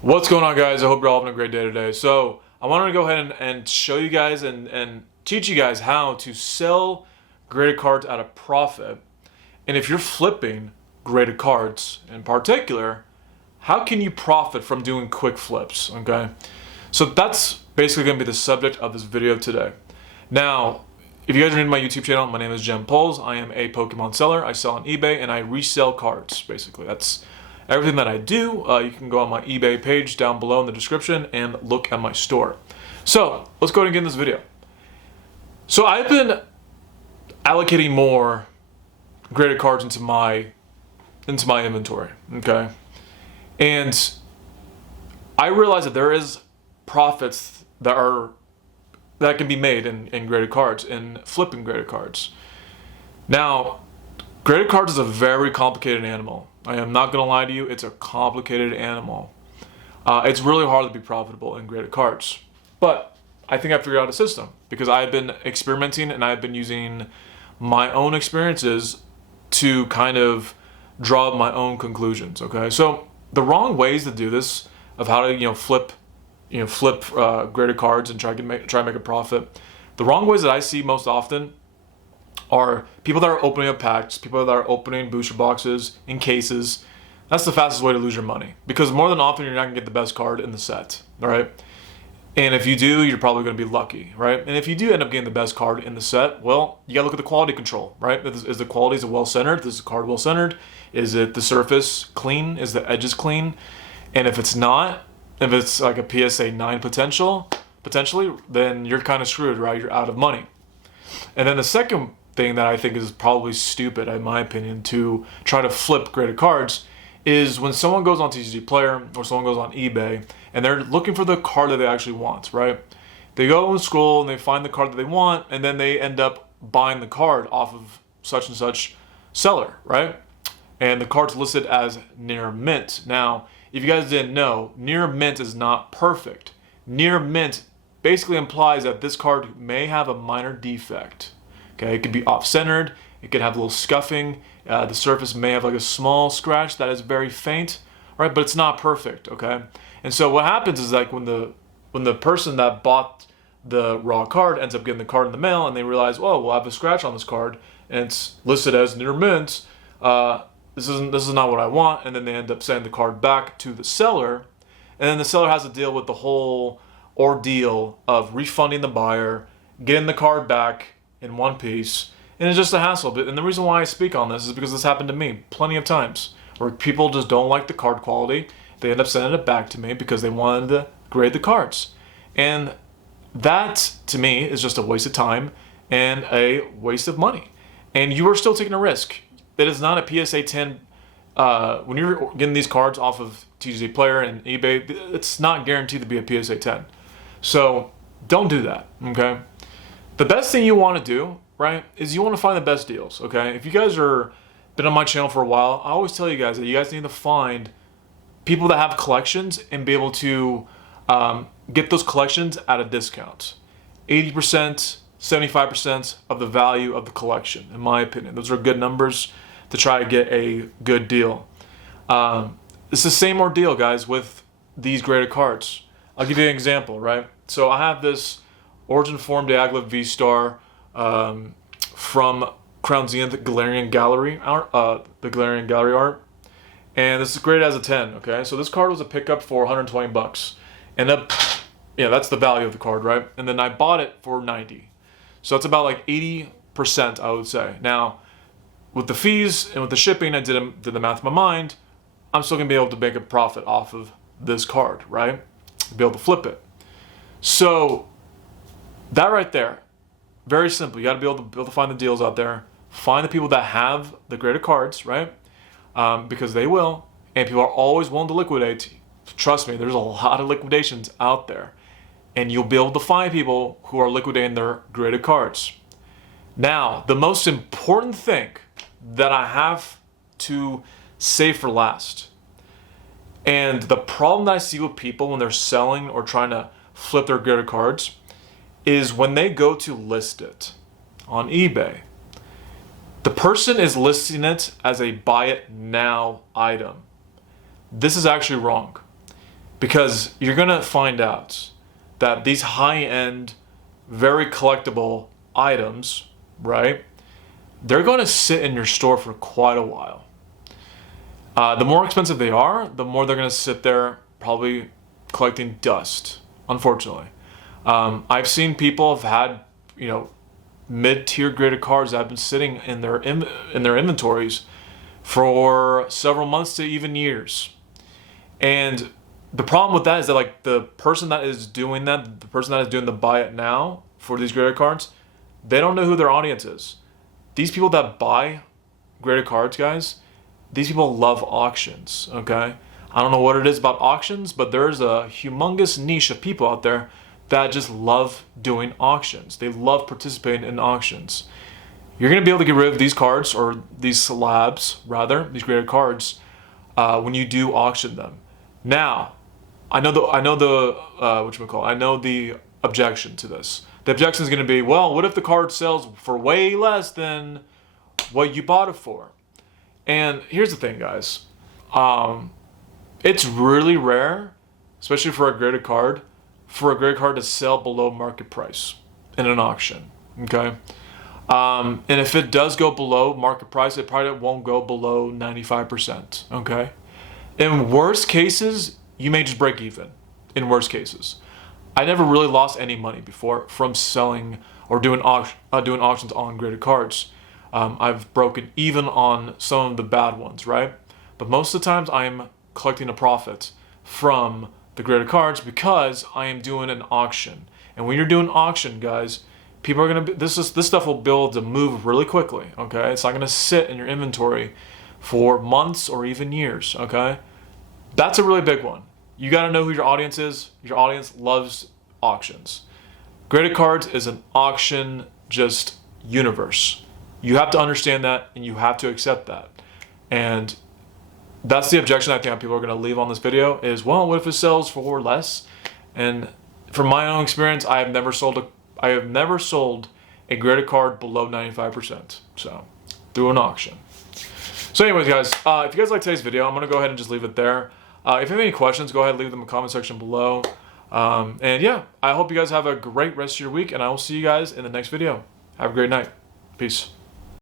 What's going on, guys? I hope you're all having a great day today. So I wanted to go ahead and show you guys and teach you guys how to sell graded cards at a profit. And if you're flipping graded cards in particular, how can you profit from doing quick flips, okay? So that's basically going to be the subject of this video today. Now, if you guys are new to my YouTube channel, my name is Jem Poles. I am a Pokemon seller. I sell on eBay and I resell cards, basically. That's everything that I do. You can go on my eBay page down below in the description and look at my store. So let's go ahead and get in this video. So I've been allocating more graded cards into my inventory, okay? And I realize that there is profits that can be made in graded cards, in flipping graded cards. Now, graded cards is a very complicated animal. I am not going to lie to you, it's a complicated animal. It's really hard to be profitable in graded cards. But I think I figured out a system because I've been experimenting and I've been using my own experiences to kind of draw my own conclusions, okay? So the wrong ways to do this, of how to flip graded cards and try to make a profit, the wrong ways that I see most often are people that are opening up packs, people that are opening booster boxes in cases. That's the fastest way to lose your money because more than often you're not gonna get the best card in the set, all right? And if you do, you're probably gonna be lucky, right? And if you do end up getting the best card in the set, well, you gotta look at the quality control, right? Is the quality well-centered? Is the card well-centered? Is it the surface clean? Is the edges clean? And if it's not, if it's like a PSA 9 potentially, then you're kind of screwed, right? You're out of money. And then the second thing that I think is probably stupid, in my opinion, to try to flip graded cards is when someone goes on TCG Player or someone goes on eBay and they're looking for the card that they actually want, right? They go and scroll and they find the card that they want and then they end up buying the card off of such and such seller, right? And the card's listed as near mint. Now, if you guys didn't know, near mint is not perfect. Near mint basically implies that this card may have a minor defect. Okay, it could be off-centered, it could have a little scuffing, the surface may have like a small scratch that is very faint, right? But it's not perfect, okay? And so what happens is like when the person that bought the raw card ends up getting the card in the mail and they realize, oh, we'll have a scratch on this card and it's listed as near mint, this is not what I want, and then they end up sending the card back to the seller, and then the seller has to deal with the whole ordeal of refunding the buyer, getting the card back in one piece, and it's just a hassle. And the reason why I speak on this is because this happened to me plenty of times, where people just don't like the card quality. They end up sending it back to me because they wanted to grade the cards. And that, to me, is just a waste of time and a waste of money. And you are still taking a risk. It is not a PSA 10. When you're getting these cards off of TCG Player and eBay, it's not guaranteed to be a PSA 10. So don't do that, okay? The best thing you want to do, right, is you want to find the best deals, okay? If you guys are been on my channel for a while, I always tell you guys that you guys need to find people that have collections and be able to get those collections at a discount. 80%, 75% of the value of the collection, in my opinion. Those are good numbers to try to get a good deal. It's the same ordeal, guys, with these graded cards. I'll give you an example, right? So I have this Origin Form Diaglyph V-Star from Crown Zenith Galarian Gallery art, the Galarian Gallery art, and this is graded as a 10. Okay, so this card was a pickup for 120 bucks, and that's the value of the card, right? And then I bought it for 90, so that's about like 80%, I would say. Now, with the fees and with the shipping, I did the math in my mind. I'm still gonna be able to make a profit off of this card, right? Be able to flip it. So that right there, very simple. You got to be able to find the deals out there. Find the people that have the graded cards, right? Because they will, and people are always willing to liquidate. Trust me, there's a lot of liquidations out there, and you'll be able to find people who are liquidating their graded cards. Now, the most important thing that I have to save for last, and the problem that I see with people when they're selling or trying to flip their graded cards, is when they go to list it on eBay, the person is listing it as a buy it now item. This is actually wrong. because you're gonna find out that these high-end, very collectible items, right, they're going to sit in your store for quite a while. The more expensive they are, the more they're going to sit there probably collecting dust, unfortunately. I've seen people have had, mid-tier graded cards that have been sitting in their inventories for several months to even years. And the problem with that is that, like, the person that is doing that, the person that is doing the buy it now for these graded cards, they don't know who their audience is. These people that buy graded cards, guys, these people love auctions, okay? I don't know what it is about auctions, but there's a humongous niche of people out there that just love doing auctions. They love participating in auctions. You're going to be able to get rid of these cards, or these slabs, rather, these graded cards, when you do auction them. Now, I know the objection to this. The objection is going to be, well, what if the card sells for way less than what you bought it for? And here's the thing, guys. It's really rare, especially for a graded card, to sell below market price in an auction, okay? And if it does go below market price, it probably won't go below 95%, okay? In worst cases, you may just break even, in worst cases. I never really lost any money before from selling or doing auctions on graded cards. I've broken even on some of the bad ones, right? But most of the times I'm collecting a profit from the graded cards because I am doing an auction. And when you're doing auction, guys, people are gonna this stuff will build to move really quickly, okay? It's not gonna sit in your inventory for months or even years, okay? That's a really big one. You gotta know who your audience is. Your audience loves auctions. Graded cards is an auction just universe. You have to understand that, and you have to accept that. And that's the objection I think people are going to leave on this video is, well, what if it sells for less? And from my own experience, I have never sold a graded card below 95%. So through an auction. So anyways, guys, if you guys like today's video, I'm going to go ahead and just leave it there. If you have any questions, go ahead and leave them in the comment section below. And yeah, I hope you guys have a great rest of your week, and I will see you guys in the next video. Have a great night. Peace.